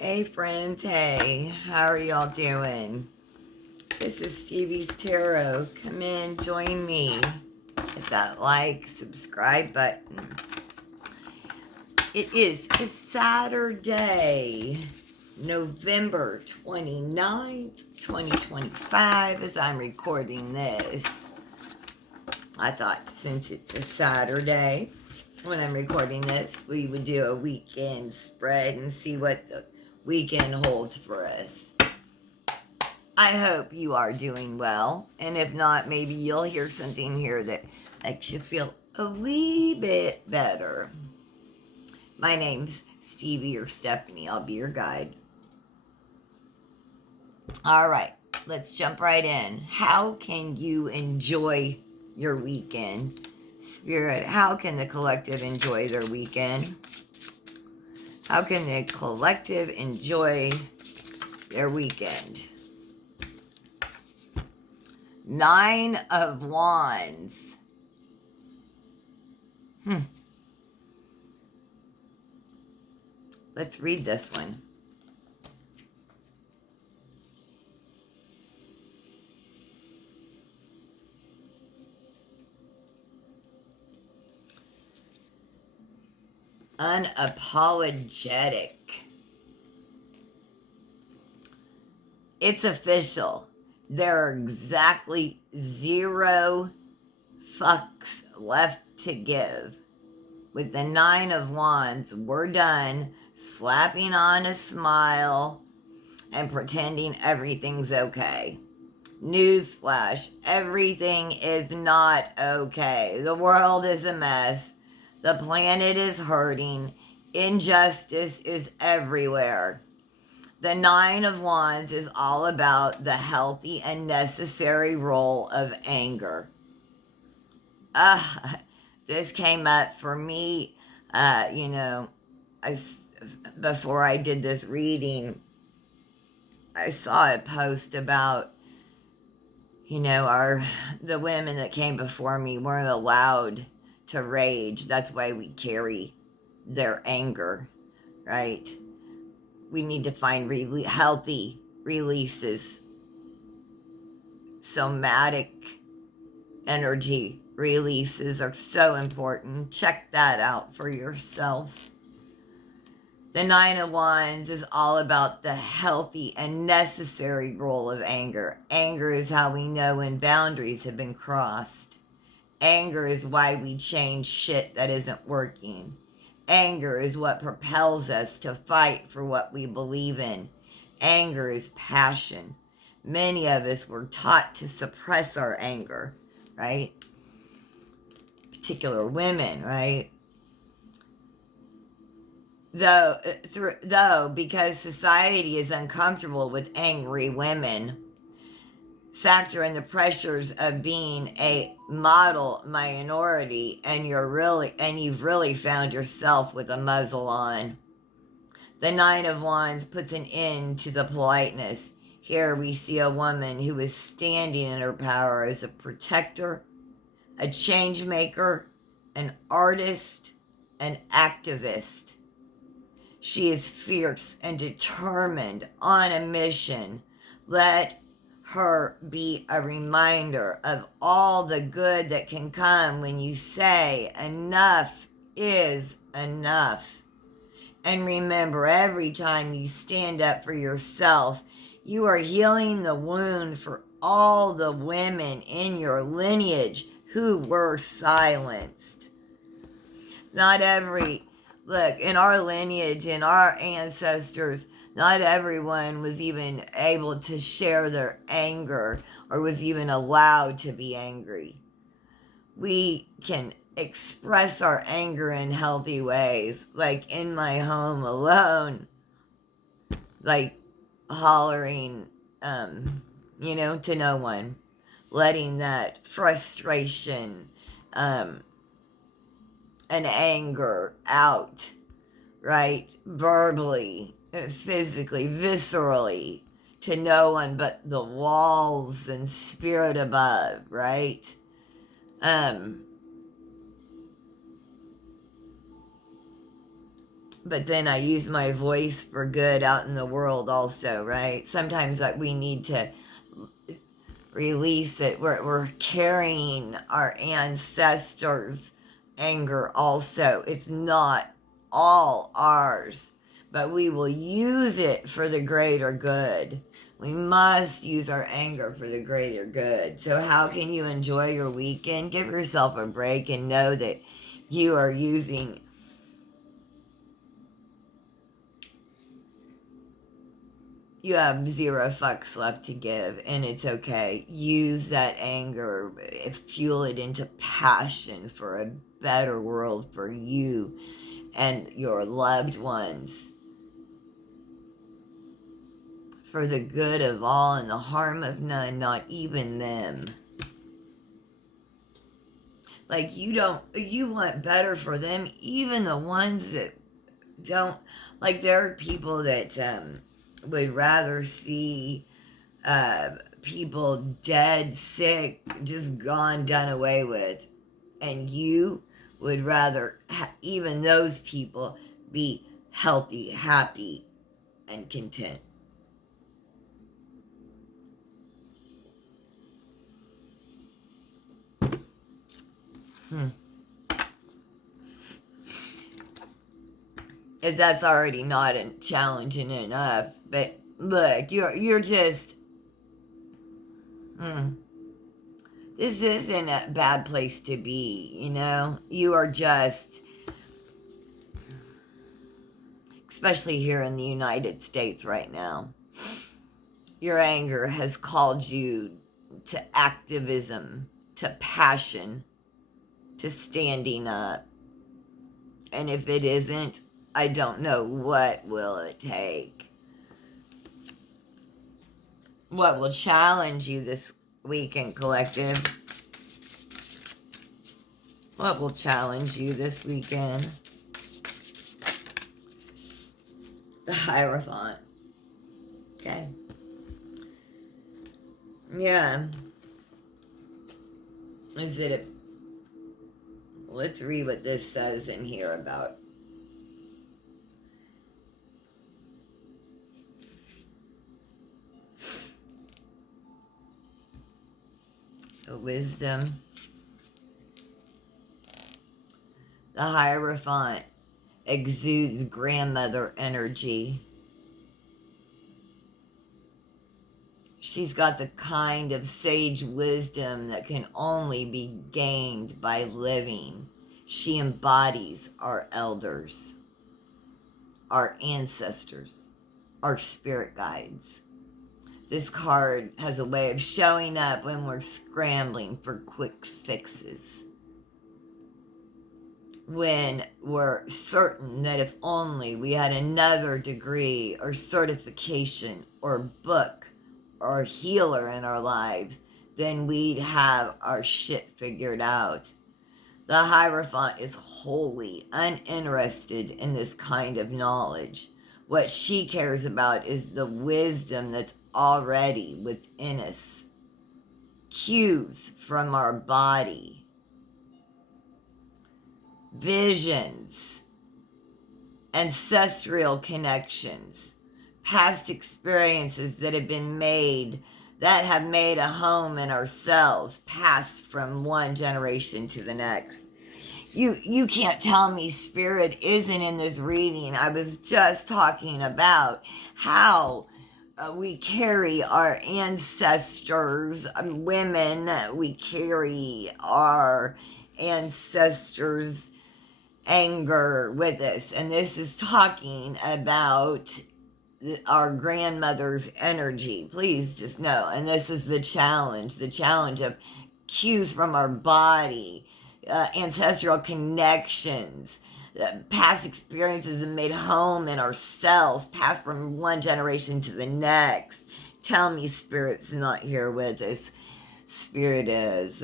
Hey friends, hey, how are y'all doing? This is Stevie's Tarot. Come in, join me. Hit that like, subscribe button. It is a Saturday, November 29th, 2025, as I'm recording this. I thought since it's a Saturday, when I'm recording this, we would do a weekend spread and see what the weekend holds for us. I hope you are doing well, and if not, maybe you'll hear something here that makes you feel a wee bit better. My name's Stevie or Stephanie. I'll be your guide. All right, let's jump right in. How can you enjoy your weekend? Spirit, how can the collective enjoy their weekend? How can the collective enjoy their weekend? 9 of Wands. Let's read this one. Unapologetic. It's official. There are exactly 0 fucks left to give. With the 9 of Wands, we're done slapping on a smile and pretending everything's okay. Newsflash, everything is not okay. The world is a mess. The planet is hurting. Injustice is everywhere. The 9 of Wands is all about the healthy and necessary role of anger. This came up for me, before I did this reading, I saw a post about, the women that came before me weren't allowed to rage. That's why we carry their anger, right? We need to find healthy releases. Somatic energy releases are so important. Check that out for yourself. The 9 of Wands is all about the healthy and necessary role of anger. Anger is how we know when boundaries have been crossed. Anger is why we change shit that isn't working. Anger is what propels us to fight for what we believe in. Anger is passion. Many of us were taught to suppress our anger, right? Particular women, right? Though, because society is uncomfortable with angry women, factor in the pressures of being a model minority, and you've really found yourself with a muzzle on. The 9 of Wands puts an end to the politeness. Here we see a woman who is standing in her power as a protector, a change maker, an artist, an activist. She is fierce and determined on a mission. Let her be a reminder of all the good that can come when you say enough is enough. And remember, every time you stand up for yourself, you are healing the wound for all the women in your lineage who were silenced. Look, in our lineage, in our ancestors, not everyone was even able to share their anger or was even allowed to be angry. We can express our anger in healthy ways, like in my home alone, like hollering, to no one, letting that frustration, and anger out, right? Verbally, physically, viscerally, to no one but the walls and spirit above, right? but then I use my voice for good out in the world also, right? Sometimes we need to release it. We're carrying our ancestors' anger also. It's not all ours, but we will use it for the greater good. We must use our anger for the greater good. So, how can you enjoy your weekend? Give yourself a break and know that you are using. You have zero fucks left to give, and it's okay. Use that anger, fuel it into passion for a better world for you and your loved ones, for the good of all and the harm of none, not even them. Like, you want better for them, even the ones that don't. Like, there are people that would rather see uh, people dead, sick, just gone, done away with. And you would rather even those people be healthy, happy, and content. Hmm. If that's already not challenging enough, but look, you're just. Hmm. This isn't a bad place to be, you know? You are just, especially here in the United States right now, your anger has called you to activism, to passion, to standing up. And if it isn't, I don't know what will it take. What will challenge you this weekend, collective? What will challenge you this weekend? The Hierophant. Okay. Yeah. Is it a... Let's read what this says in here about the wisdom. The Hierophant exudes grandmother energy. She's got the kind of sage wisdom that can only be gained by living. She embodies our elders, our ancestors, our spirit guides. This card has a way of showing up when we're scrambling for quick fixes. When we're certain that if only we had another degree or certification or book or healer in our lives, then we'd have our shit figured out. The Hierophant is wholly uninterested in this kind of knowledge. What she cares about is the wisdom that's already within us. Cues from our body. Visions. Ancestral connections. Past experiences that have made a home in ourselves, passed from one generation to the next. You can't tell me spirit isn't in this reading. I was just talking about how we carry our ancestors, women, we carry our ancestors' anger with us. And this is talking about our grandmother's energy. Please just know. And this is the challenge of cues from our body, ancestral connections, past experiences that made home in ourselves, passed from one generation to the next. Tell me spirit's not here with us. Spirit is.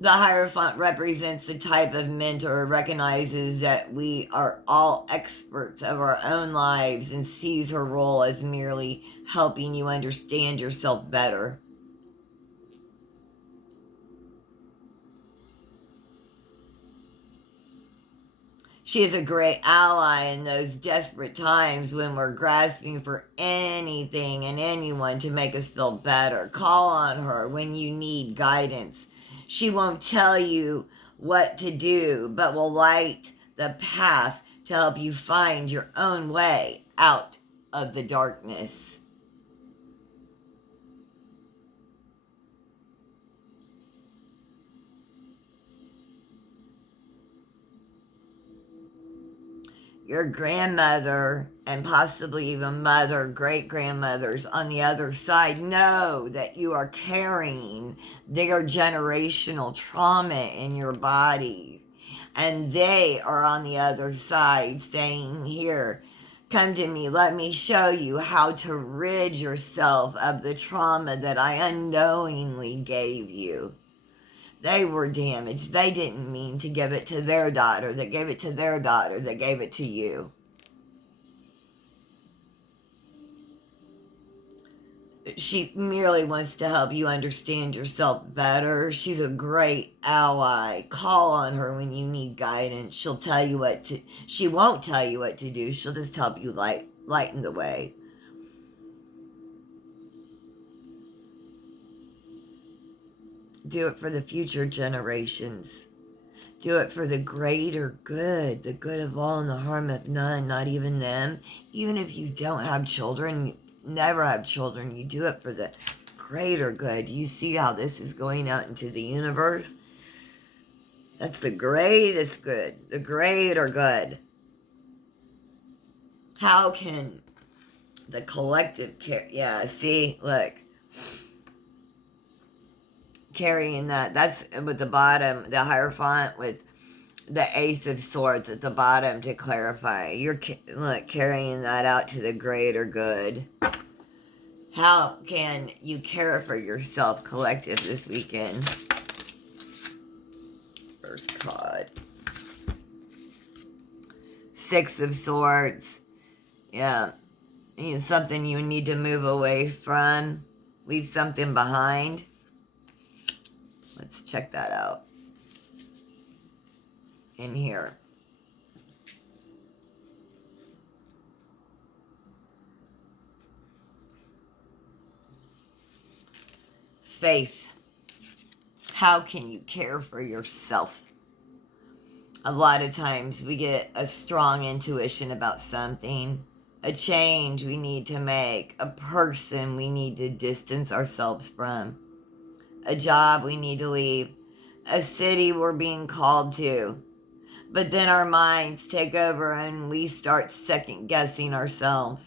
The Hierophant represents the type of mentor who recognizes that we are all experts of our own lives and sees her role as merely helping you understand yourself better. She is a great ally in those desperate times when we're grasping for anything and anyone to make us feel better. Call on her when you need guidance. She won't tell you what to do, but will light the path to help you find your own way out of the darkness. Your grandmother and possibly even mother, great grandmothers on the other side know that you are carrying their generational trauma in your body. And they are on the other side saying, here, come to me. Let me show you how to rid yourself of the trauma that I unknowingly gave you. They were damaged. They didn't mean to give it to their daughter. They gave it to their daughter. They gave it to you. She merely wants to help you understand yourself better. She's a great ally. Call on her when you need guidance. She won't tell you what to do. She'll just help you lighten the way. Do it for the future generations. Do it for the greater good, the good of all and the harm of none, not even them. Even if you don't have children, never have children, you do it for the greater good. You see how this is going out into the universe? That's the greatest good, the greater good. How can the collective care? Yeah, see, look. Carrying that's with the bottom, the Hierophant with the Ace of Swords at the bottom to clarify. You're carrying that out to the greater good. How can you care for yourself, collective, this weekend? First card. Six of Swords. Yeah. Something you need to move away from. Leave something behind. Let's check that out. In here. Faith. How can you care for yourself? A lot of times we get a strong intuition about something, a change we need to make, a person we need to distance ourselves from, a job we need to leave, a city we're being called to. But then our minds take over and we start second guessing ourselves.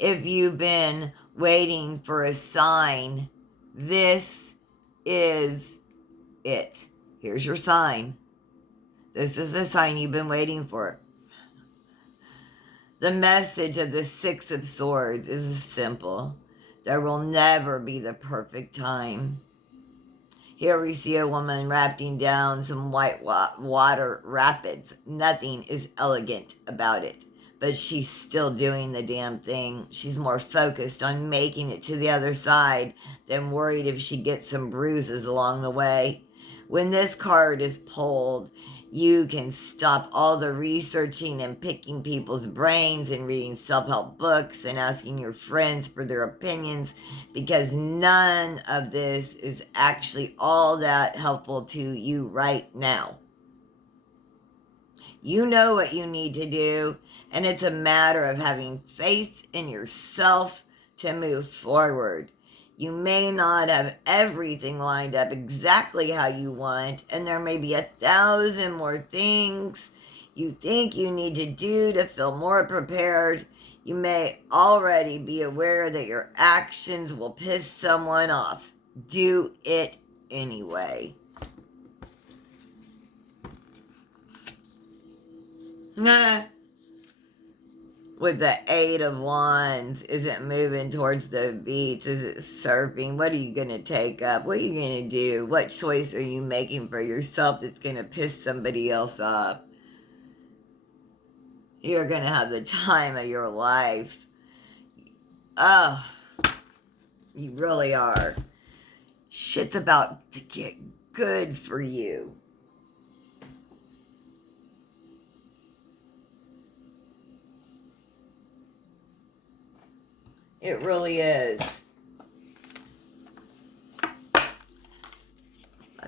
If you've been waiting for a sign, this is it. Here's your sign. This is the sign you've been waiting for. The message of the Six of Swords is simple. There will never be the perfect time. Here we see a woman rafting down some white water rapids. Nothing is elegant about it, but she's still doing the damn thing. She's more focused on making it to the other side than worried if she gets some bruises along the way. When this card is pulled, you can stop all the researching and picking people's brains and reading self-help books and asking your friends for their opinions, because none of this is actually all that helpful to you right now. You know what you need to do, and it's a matter of having faith in yourself to move forward. You may not have everything lined up exactly how you want, and there may be 1,000 more things you think you need to do to feel more prepared. You may already be aware that your actions will piss someone off. Do it anyway. Nah. With the Eight of Wands, is it moving towards the beach? Is it surfing? What are you going to take up? What are you going to do? What choice are you making for yourself that's going to piss somebody else off? You're going to have the time of your life. Oh, you really are. Shit's about to get good for you. It really is. I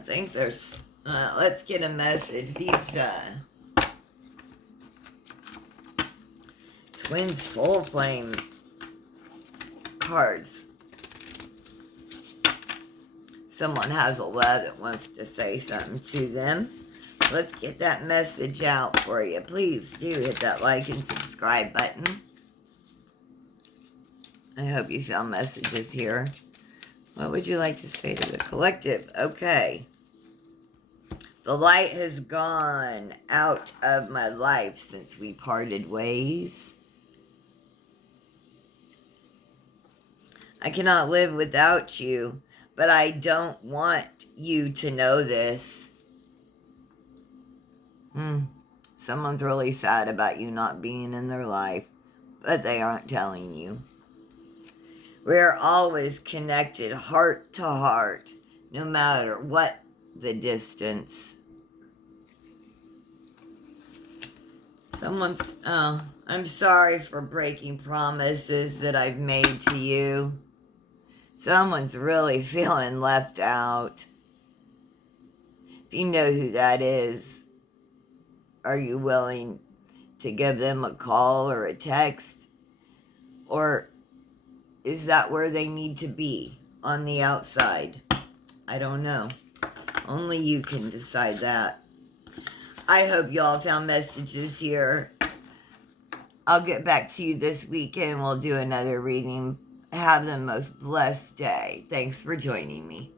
think there's... let's get a message. These Twin Soul Flame cards. Someone has a love that wants to say something to them. Let's get that message out for you. Please do hit that like and subscribe button. I hope you found messages here. What would you like to say to the collective? Okay. The light has gone out of my life since we parted ways. I cannot live without you, but I don't want you to know this. Someone's really sad about you not being in their life, but they aren't telling you. We're always connected heart to heart, no matter what the distance. I'm sorry for breaking promises that I've made to you. Someone's really feeling left out. If you know who that is, are you willing to give them a call or a text? Or is that where they need to be, on the outside? I don't know. Only you can decide that. I hope y'all found messages here. I'll get back to you this weekend. We'll do another reading. Have the most blessed day. Thanks for joining me.